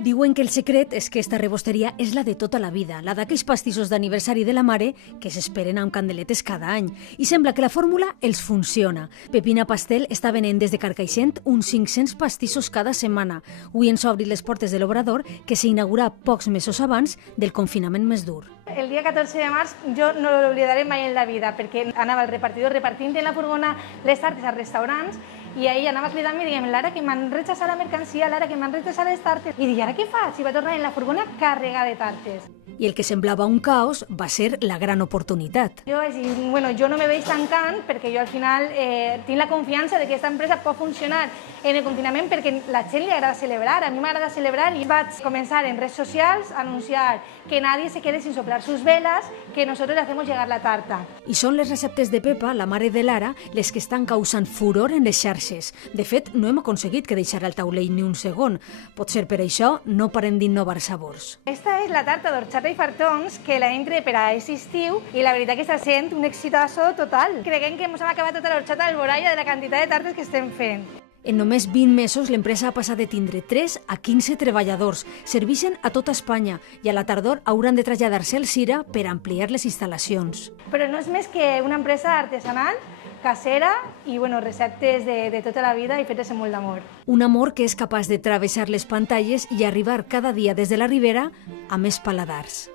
Diuen que el secret és que esta rebosteria és la de tota la vida, la d'aquells pastissos d'aniversari de la mare que s'esperen amb candeletes cada any. I sembla que la fórmula els funciona. Pepina Pastel està venent des de Carcaixent uns 500 pastissos cada setmana. Avui ens obri les portes de l'obrador que s'inaugura pocs mesos abans del confinament més dur. El dia 14 de març jo no l'oblidaré mai en la vida perquè anava el repartidor repartint en la furgona les tartes als restaurants i ahir anava cridant-me i diguem, Lara, que m'han rechaçat la mercancia, Lara, que m'han rechaçat les tartes. I dic, ara què faig? I va tornar en la furgona carregada de tartes. I el que semblava un caos va ser la gran oportunitat. Jo vaig dir, bueno, jo no me veig tancant perquè jo al final tinc la confiança de que aquesta empresa pot funcionar en el confinament perquè la gent li agrada celebrar, a mi m'agrada celebrar i vaig començar en redes socials a anunciar que nadie se quede sin soplar sus velas, que nosotros le hacemos llegar la tarta. I són les receptes de Pepa, la mare de Lara, les que estan causant furor en les xarxes. De fet, no hem aconseguit que deixar al taulell ni un segon. Potser per això no parem d'innovar sabors. Esta és la tarta d'orxata i fartons que la hem preparat aquest estiu i la veritat que està sent un exitazo total. Creguem que ens hem acabat tota l'orxata d'Alboraya de la quantitat de tartes que estem fent. En només 20 mesos, l'empresa ha passat de tindre 3 a 15 treballadors. Servixen a tota Espanya i a la tardor hauran de traslladar-se al Cira per ampliar les instal·lacions. Però no és més que una empresa artesanal, casera i receptes de tota la vida i fetes amb molt d'amor. Un amor que és capaç de travessar les pantalles i arribar cada dia des de la Ribera a més paladars.